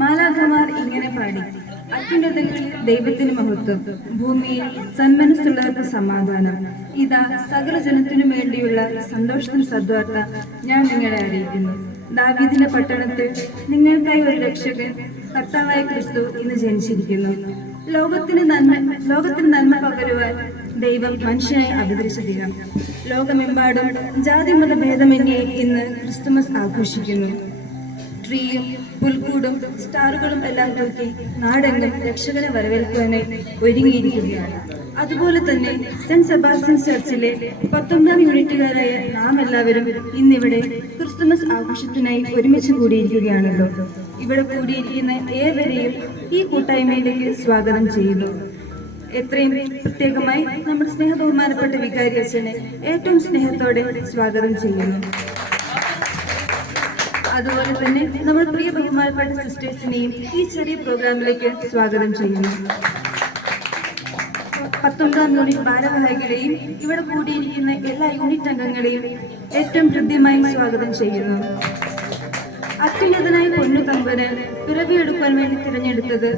മാലാഖമാർ ഇങ്ങനെ പാടി: അത്യുന്നതങ്ങളിൽ ദൈവത്തിന് മഹത്വം, ഭൂമിയിൽ സന്മനസ്സുള്ളവർക്ക് സമാധാനം. ഇതാ സകല ജനത്തിനു വേണ്ടിയുള്ള സന്തോഷത്തിന് സദ്വാർത്ത ഞാൻ നിങ്ങളെ അറിയിക്കുന്നു. ദാവീദിന്റെ പട്ടണത്തിൽ നിങ്ങൾക്കായി ഒരു രക്ഷകൻ, കർത്താവായ ക്രിസ്തു ഇന്ന് ജനിച്ചിരിക്കുന്നു. ലോകത്തിന് നന്മ പകരുവാൻ ദൈവം മനുഷ്യനായി അവതരിച്ച ദിനം. ലോകമെമ്പാടും ജാതിമത ഭേദമന്യേ ഇന്ന് ക്രിസ്തുമസ് ആഘോഷിക്കുന്നു. ട്രീയും പുൽക്കൂടും സ്റ്റാറുകളും എല്ലാം നോക്കി നാടെങ്ങും രക്ഷകനെ വരവേൽക്കുവാനായി ഒരുങ്ങിയിരിക്കുകയാണ്. അതുപോലെ തന്നെ സെന്റ് സെബാസ്റ്റ്യൻ ചർച്ചിലെ 19ാം യൂണിറ്റുകാരായ നാം എല്ലാവരും ഇന്നിവിടെ ക്രിസ്തുമസ് ആഘോഷത്തിനായി ഒരുമിച്ച് കൂടിയിരിക്കുകയാണല്ലോ. ഇവിടെ കൂടിയിരിക്കുന്ന ഏവരെയും ഈ കൂട്ടായ്മയിലേക്ക് സ്വാഗതം ചെയ്യുന്നു. എത്രയും പ്രത്യേകമായി നമ്മുടെ സ്നേഹബഹുമാനപ്പെട്ട വികാരി അച്ഛനെ ഏറ്റവും സ്നേഹത്തോടെ സ്വാഗതം ചെയ്യുന്നു. അതുപോലെ തന്നെ നമ്മൾ പ്രിയ ബഹുമാനപ്പെട്ട സിസ്റ്റേഴ്സിനെയും ഈ ചെറിയ പ്രോഗ്രാമിലേക്ക് സ്വാഗതം ചെയ്യുന്നു. 19ാം യൂണിറ്റ് ഭാരവാഹികളെയും ഇവിടെ കൂടിയിരിക്കുന്ന എല്ലാ യൂണിറ്റ് അംഗങ്ങളെയും ഏറ്റവും ഹൃദ്യമായി സ്വാഗതം ചെയ്യുന്നു. അത്യുന്നതനായ പൊന്നു തമ്പന് പിറവിയെടുക്കാൻ വേണ്ടി തിരഞ്ഞെടുത്തത്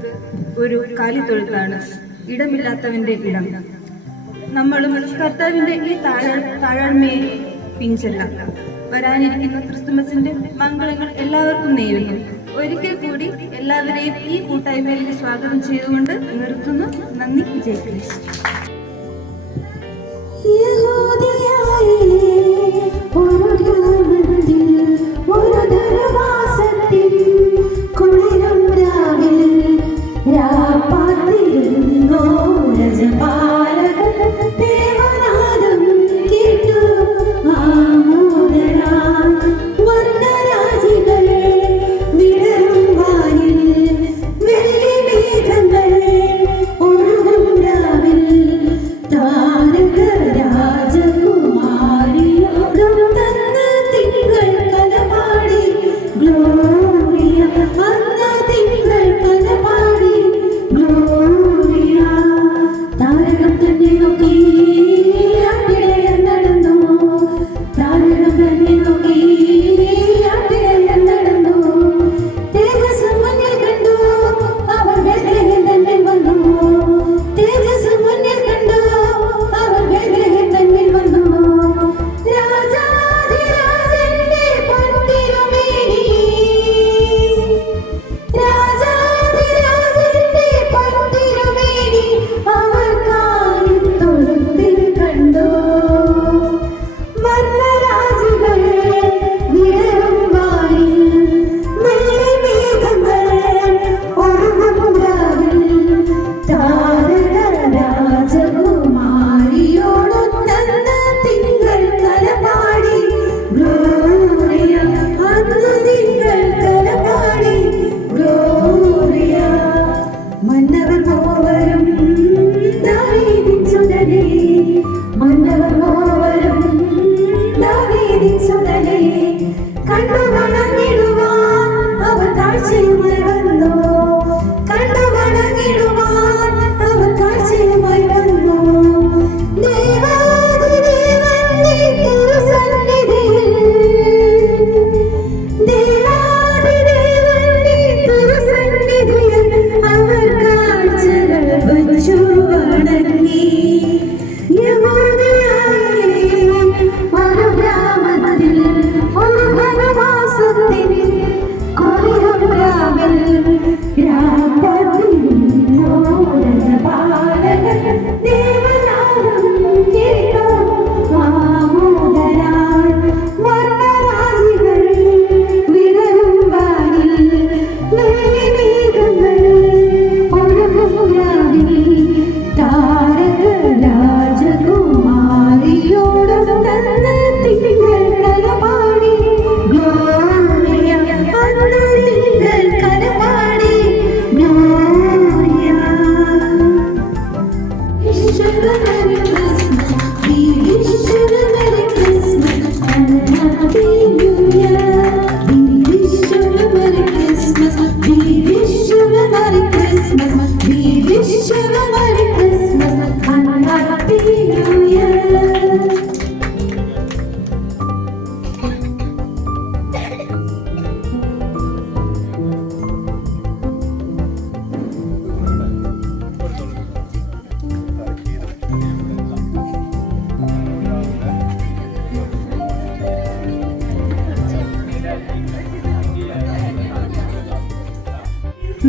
ഒരു കാലിത്തൊഴുത്താണ്, ഇടമില്ലാത്തവന്റെ ഇടം. നമ്മളും കർത്താവിന്റെ ഈ താഴ്മയെ പിഞ്ചെല്ലാം. വരാനിരിക്കുന്ന ക്രിസ്തുമസിന്റെ മംഗളങ്ങൾ എല്ലാവർക്കും നേരുന്നു. ഒരിക്കൽ കൂടി എല്ലാവരെയും ഈ കൂട്ടായ്മയിലേക്ക് സ്വാഗതം ചെയ്തുകൊണ്ട് നിർത്തുന്നു. നന്ദി. ജയ് ക്രിസ്തു. രാജകുമാരിയോടും തന്ന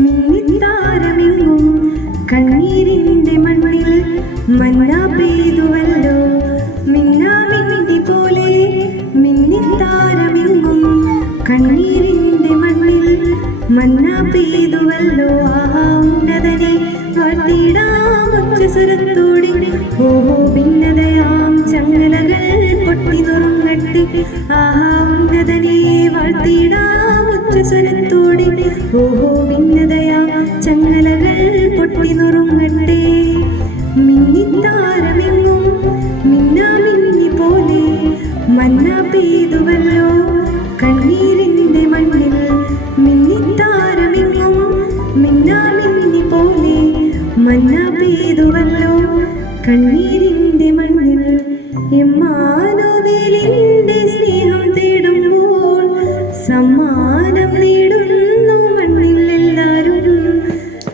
മിന്നിത്താരമെങ്ങും കണ്ണീരിൻ്റെ മണ്ണിൽ മന്ന പെയ്തുവല്ലോ. മിന്നാമിന്നി പോലെ മിന്നിത്താരമെങ്ങും കണ്ണീരിൻ്റെ മണ്ണിൽ മന്ന പെയ്തുവല്ലോ. ആ ഉന്നതനെ വാഴ്ത്തിടാം ഉച്ചസ്വരത്തോടെ. ഓഹോ ഭിന്നതയാം ചങ്ങലകൾ പൊട്ടി നുറുങ്ങട്ടെ. ആ ഉന്നതനെ വാഴ്ത്തിടാം ഉച്ചസ്വരത്തോടെ. ഓഹോ ഭിന്നതയാം ചങ്ങലകൾ പൊട്ടി നുറുങ്ങട്ടെ. മിന്നിത്താരമെങ്ങും മിന്നാമിന്നി പോലെ മന്ന പെയ്തുവല്ലോ കണ്ണീരിൻ്റെ മണ്ണിൽ. മിന്നിത്താരമെങ്ങും മിന്നാമിന്നി പോലെ മന്ന പെയ്തുവല്ലോ കണ്ണീരിൻ്റെ മണ്ണിൽ. എമ്മാനുവേലിൻ്റെ സ്നേഹം തേടുമ്പോൾ സമ്മാനം നേടുന്നു മണ്ണിൽ എല്ലാവരും.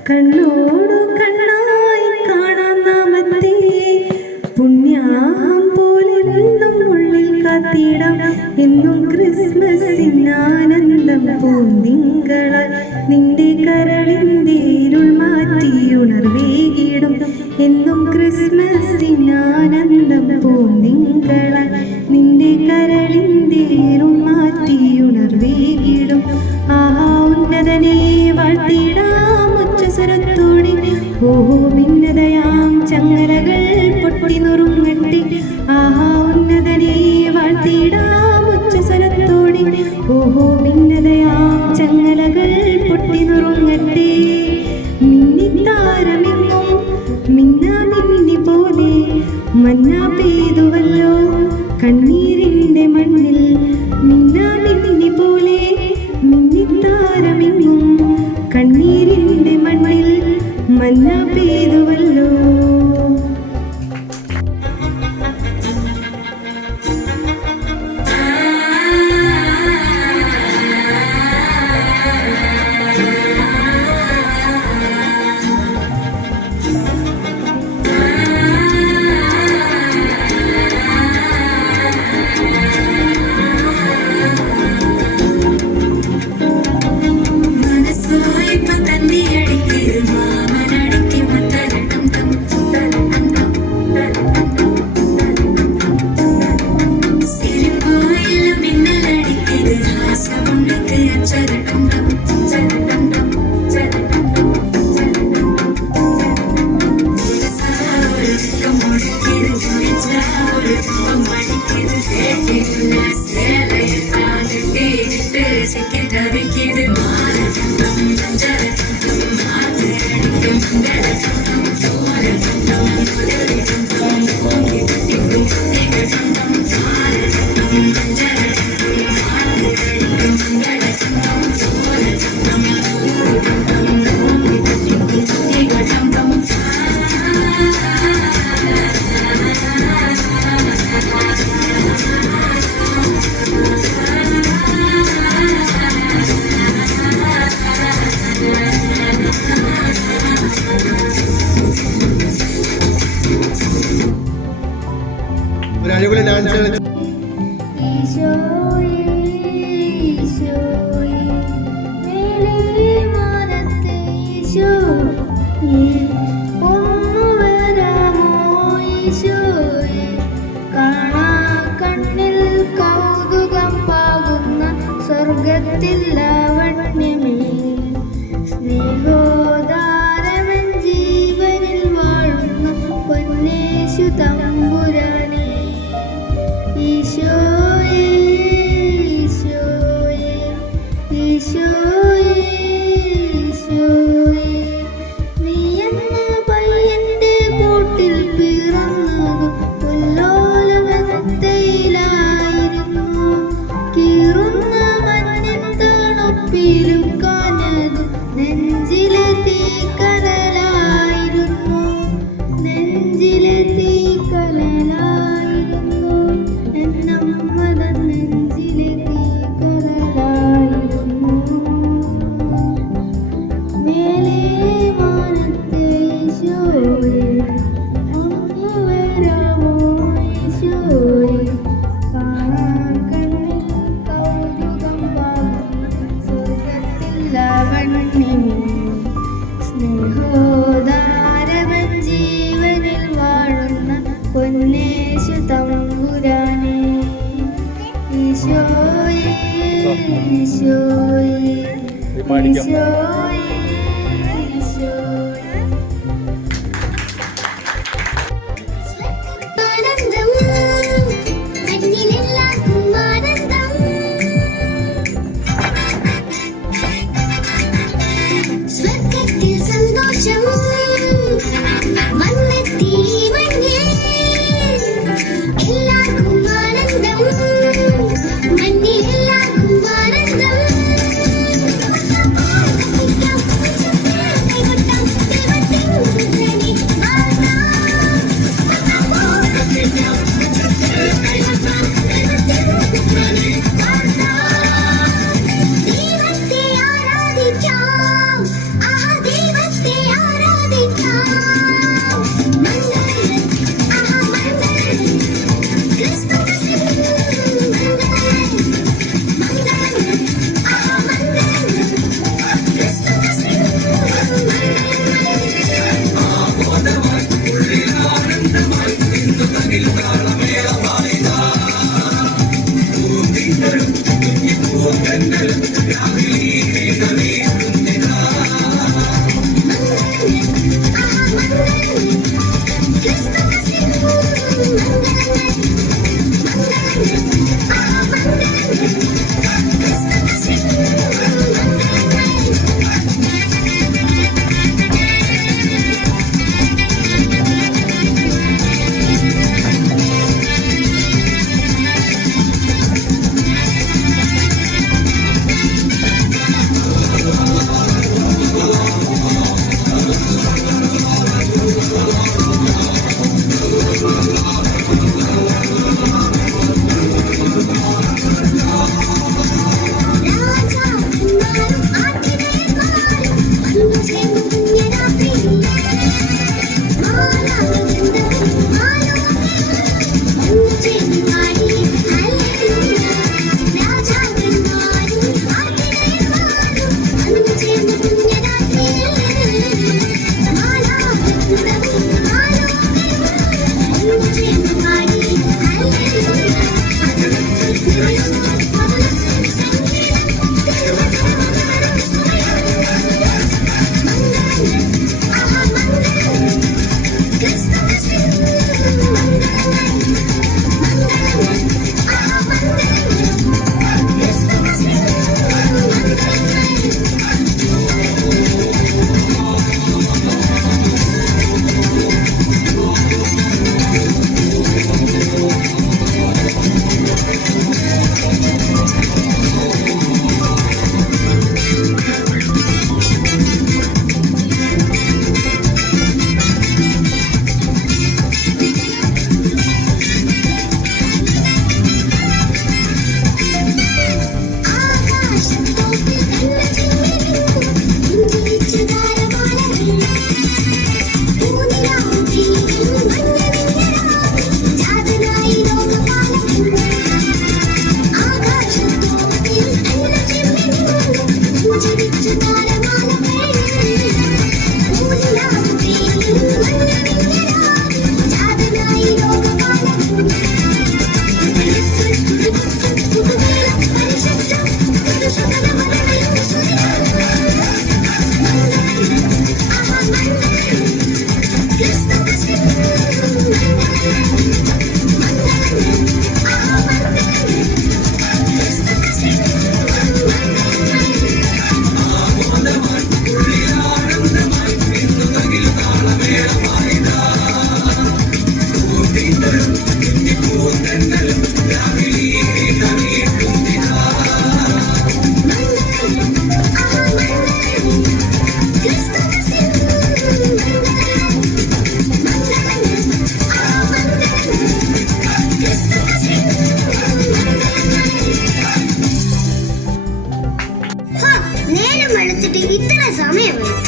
കണ്ണോടു കണ്ണായി കാണാം നാമത്തെ പുണ്യാഹം പോലെ എന്നും ഉള്ളിൽ കാത്തിടാം. എന്നും ക്രിസ്മസിനാനന്ദം പൂന്തിങ്കളാൽ നിന്റെ കരളിൻ്റെ ഇരുൾ മാറ്റിയുണർവേകിടും. എന്നും ക്രിസ്മസിനാനന്ദം പൂന്തിങ്കളാൽ നിന്റെ കരളിൻ്റെ ഇരുൾ മാറ്റിയുണർവേകിടും. ആഹാ ഉന്നതനെ വാഴ്ത്തിടാം ഉച്ചസ്വരത്തോടെ. ഓഹോ ഭിന്നതയാം ചങ്ങലകൾ പൊട്ടി നുറുങ്ങട്ടെ. ആഹാ ഉന്നതനെ വാഴ്ത്തിടാം ഉച്ചസ്വരത്തോടെ. ഓഹോ ഭിന്നതയാം ചങ്ങലകൾ പൊട്ടി നുറുങ്ങട്ടെ. മിന്നിത്താരമെങ്ങും മിന്നാമിന്നി പോലെ മന്ന പെയ്തുവല്ലോ കണ്ണീരിൻ്റെ മണ്ണിൽ. മിന്നാമിന്നി പോലെ മിന്നിത്താരമെങ്ങും കണ്ണീരിൻ്റെ മണ്ണിൽ മന്ന പെയ്തുവല്ലോ. Love and വേണ്ടി പാടിക്കാം.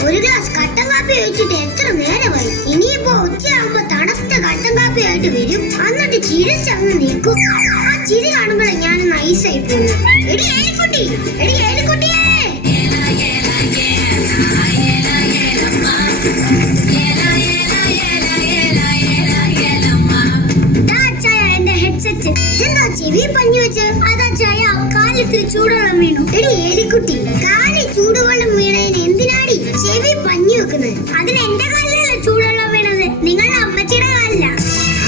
ഒരു ഗ്ലാസ് കട്ടൻ കാപ്പി കഴിച്ചിട്ട് എത്ര നേരമായി? ഇനിയിപ്പോ ഉച്ചയാകുമ്പോ തണുത്ത കട്ടൻ കാപ്പി ആയിട്ട് വരും. എന്നിട്ട് ചിരിച്ചങ്ങ് നിൽക്കും. ആ ചിരി കാണുമ്പോഴേ ഞാൻ നൈസായി പോകുന്നു. എടി ഏലിക്കുട്ടി, എടി ഏലിക്കുട്ടിയേ, ചെവി പഞ്ഞു വെച്ച്. അതാ ചായ കാലിൽ ചൂടുവെള്ളം വീണു. എടി ഏലിക്കുട്ടി, കാലിൽ ചൂടുവെള്ളം വെക്കുന്നത്? അതിന് എന്റെ കാലിലല്ലേ ചൂടുവെള്ളം വീണത്, നിങ്ങളുടെ അമ്മച്ചിയുടെ കാലില്ല.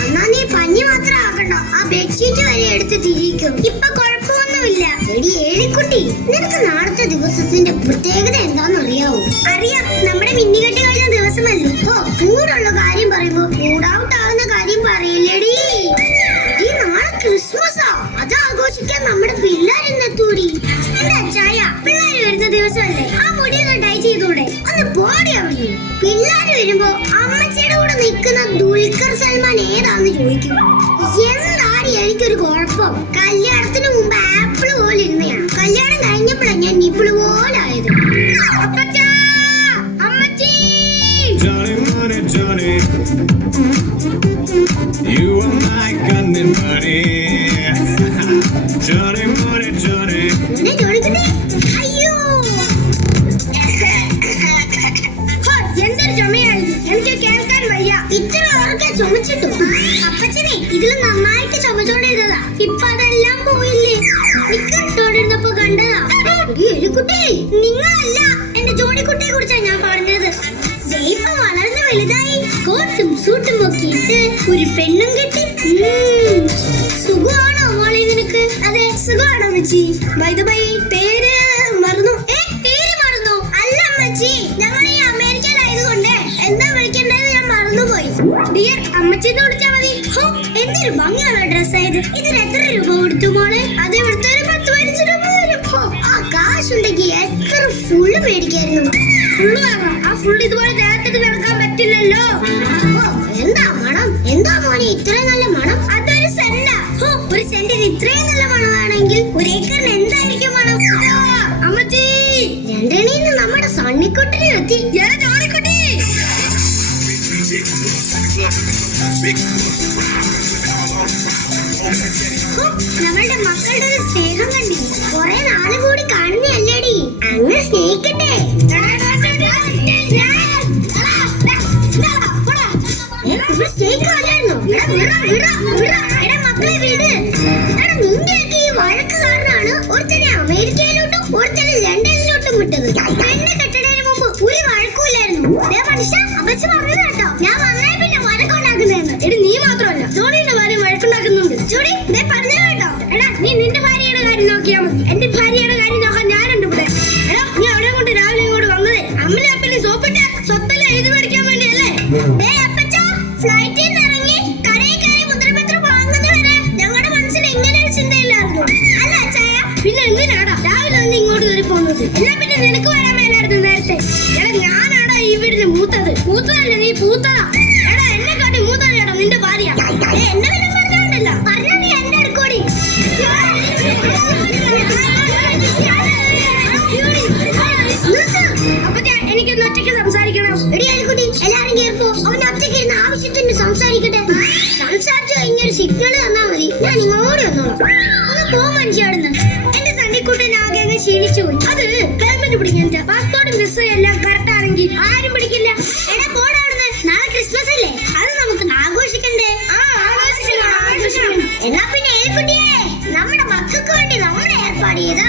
എന്നാ നീ പഞ്ഞി മാത്രം ആക്കണ്ട, ആ ബെഡ്ഷീറ്റ് വരെ എടുത്ത് തിരിക്കും. ഇപ്പൊ കുഴപ്പമൊന്നുമില്ല. എടി ഏലിക്കുട്ടി, നിനക്ക് നാളത്തെ ദിവസത്തിന്റെ പ്രത്യേകത എന്താന്ന് അറിയാവോ? അറിയാം, നമ്മുടെ മിന്നിക്കെട്ട് കഴിഞ്ഞ ദിവസമല്ലേ. ഓ, ചൂടുള്ള കാര്യം പറയുമ്പോ മൂഡൌട്ട് ആവുന്ന കാര്യം പറയില്ലേടി. ഈ നാളെ ക്രിസ്മസാ, അത് ആഘോഷിക്കാൻ നമ്മുടെ പിള്ളേരെന്നെത്തൂടി. എന്താ ചായ, പിള്ളേര് വരുന്ന ദിവസമല്ലേ, ആ മുടിയൊന്ന് ടൈ ചെയ്തൂടെ? ഒന്ന് പോടി അവിടുന്ന്. പിള്ളേര് വരുമ്പോ അമ്മച്ചിയുടെ കൂടെ നിൽക്കുന്ന ദുൽഖർ സൽമാൻ ഏതാന്ന് ചോദിക്കും. എന്താടി എനിക്കൊരു കുഴപ്പം, കല്യാണത്തിന് മുമ്പ് ആപ്പിള് പോലെ ഇരുന്നയാ, കല്യാണം കഴിഞ്ഞപ്പോഴാണ് ഞാൻ നിപ്പിള് പോലെ ആയത്. അപ്പച്ചാ, അമ്മച്ചി. Johnny money, Johnny, you are my gunning money. Johnny money, Johnny. എന്നെ ചോദിക്കണേ. അയ്യോ, എന്തൊരു ചുമയായിരുന്നു, എനിക്ക് കേൾക്കാൻ വയ്യ. ഇത്ര ഉറക്കെ ചുമച്ചിട്ടു. അപ്പച്ചനെ ഇതിൽ നന്നായിട്ട് ചുമച്ചോണ്ടിരുന്നതാ, ഇപ്പൊ അതെല്ലാം പോയില്ലേ. നിക്കട്ടോണ്ടിരുന്നപ്പോ കണ്ടതാ. എലിക്കുട്ടി, നിങ്ങളല്ല, എന്റെ ജോണിക്കുട്ടിയെ കുറിച്ചാ ഞാൻ പറഞ്ഞത്. ഇപ്പൊ വളർന്ന് വലുതായി, കോട്ടും സൂട്ടും ഒക്കെ ഇട്ട് ഒരു പെണ്ണും കെട്ടി. സുഖമാണോ മോളെ നിനക്ക്? അതെ, സുഖമാണോ അമ്മച്ചി? ബൈ ദ ബൈ, പേര് മറന്നു. പേര് മറന്നു? അല്ല അമ്മച്ചി, ഞങ്ങൾ ഈ അമേരിക്കയിലായതുകൊണ്ട് എന്താ വിളിക്കേണ്ടത് ഞാൻ മറന്നുപോയി. ഡിയർ അമ്മച്ചി എന്ന് വിളിച്ചാ മതി. ഹോ, എന്തൊരു ഭംഗിയുള്ള ഡ്രസ് ആയത്. ഇതിന് എത്ര രൂപ കൊടുത്തു മോളെ? അത് ഇവിടുത്തെ ഒരു 10-15 രൂപ വരും. ആ കാശുണ്ടെങ്കിൽ എത്ര ഫുള്ള് മേടിക്കായിരുന്നു. ഫുള്ള് വാങ്ങാം. ആ ഫുള്ള് ഇതുപോലെ നേരത്തെ നടക്കാൻ പറ്റില്ലല്ലോ. എന്താ മണം? എന്താ മോനെ ഇത്രയും നല്ല മണം? അതൊരു സെന്റാ. ഒരു സെന്റിന് ഇത്രയും നല്ല മണമാണെങ്കിൽ ഒരു ഏക്കറിന് എന്തായിരിക്കും മണം? അമ്മച്ചി, രണ്ടണിന്ന് നമ്മുടെ സണ്ണിക്കുട്ടിനെ എത്തി. ജോണിക്കുട്ടി, നമ്മളുടെ മക്കളുടെ ഒരു സ്നേഹം കണ്ടി കുറെ നാള് കൂടി കാണുന്നല്ലേടി. അങ്ങ് സ്നേഹിക്കട്ടെ. മക്കളെ വീട്. നിന്റെയൊക്കെ ഈ വഴക്ക് കാരണമാണ് ഒരുത്തനെ അമേരിക്കയിലോട്ടും ഒരുത്തനെ ലണ്ടനിലോട്ടും വിട്ടത്. എന്നെ കെട്ടണതിന് മുമ്പ് ഒരു വഴക്കൂലായിരുന്നു. മനുഷ്യ അമ്മച്ചി പറഞ്ഞത് കേട്ടോ, ഞാൻ വന്നേ പിന്നെ വഴക്കുണ്ടാക്കുന്നതെന്ന്. എടി നീ മാത്രമല്ല, ജോണിയുടെ ഭാര്യ വഴക്കുണ്ടാക്കുന്നുണ്ട്. ജോണി പറഞ്ഞത് കേട്ടോ. എടാ, നീ നിന്റെ ഭാര്യയുടെ കാര്യം നോക്കിയാൽ മതി, എന്റെ ഭാര്യയുടെ കാര്യം നോക്കാൻ ഞാനുണ്ട് ഇവിടെ. എടാ, നീ അവിടെ കൊണ്ട് രാവിലെ ഇങ്ങോട്ട് വന്നത് അമ്മലെ അപ്പനെ സോപ്പിട്ട് സ്വത്തല്ല എഴുതി മേടിക്കാൻ വേണ്ടിയല്ലേ? ഫ്ലൈറ്റിൽ നിന്ന് ഇറങ്ങി കടയിൽ കയറി മുദ്രപത്രം വാങ്ങുന്നവരെ ഞങ്ങളുടെ മനസ്സിൽ ഇങ്ങനെ ഒരു ചിന്തയില്ലായിരുന്നു. അല്ല ചായ, പിന്നെ എന്തിനാടാ രാവിലെ വന്ന് ഇങ്ങോട്ട് കയറി പോകുന്നത്? എന്നാ പിന്നെ നിനക്ക് വരാൻ മേലായിരുന്നു നേരത്തെ. എടാ, ഞാനാടാ ഈ വീടിന് മൂത്തതല്ല, നീ പൂത്തതാ. എടാ, എന്നെ കാട്ടി മൂത്തതാടാ നിന്റെ ഭാര്യ. എന്നെ വല്ലതും പറഞ്ഞോണ്ടല്ലോ, പറഞ്ഞാ നീ എന്റെ അടുക്കോടി. അപ്പൊ എനിക്കൊന്ന് ഒറ്റയ്ക്ക് സംസാരിക്കണം. എല്ലാരും കേൾപ്പോ, അവൻ ഒറ്റയ്ക്ക് ഇരുന്ന് ആവശ്യത്തിന് സംസാരിക്കട്ടെ. സംസാരിച്ചു കഴിഞ്ഞൊരു സിഗ്നൽ തന്നാ മതി, ഞാൻ ഇങ്ങോട്ട് വന്നോളാം. ഒന്ന് പോ മനുഷ്യവിടുന്ന്. എന്റെ സണ്ണിക്കുട്ടൻ ആകെ അങ്ങ് ക്ഷീണിച്ചു പോയി. അത് പേയ്മെന്റ് പിടിക്കാൻ പാസ്പോർട്ടും വിസയും എല്ലാം കറക്റ്റ് ആണെങ്കിൽ ആരും പിടിക്കില്ല. എടാ പോടാ അവിടുന്ന്, നാളെ ക്രിസ്മസ് അല്ലേ, അത് നമുക്ക് ആഘോഷിക്കണ്ടേ? ആഘോഷിക്കണം. എന്നാ പിന്നെ ഏൽക്കുട്ടിയെ, നമ്മുടെ മക്കൾക്ക് വേണ്ടി നമ്മുടെ ഏർപ്പാട് ചെയ്ത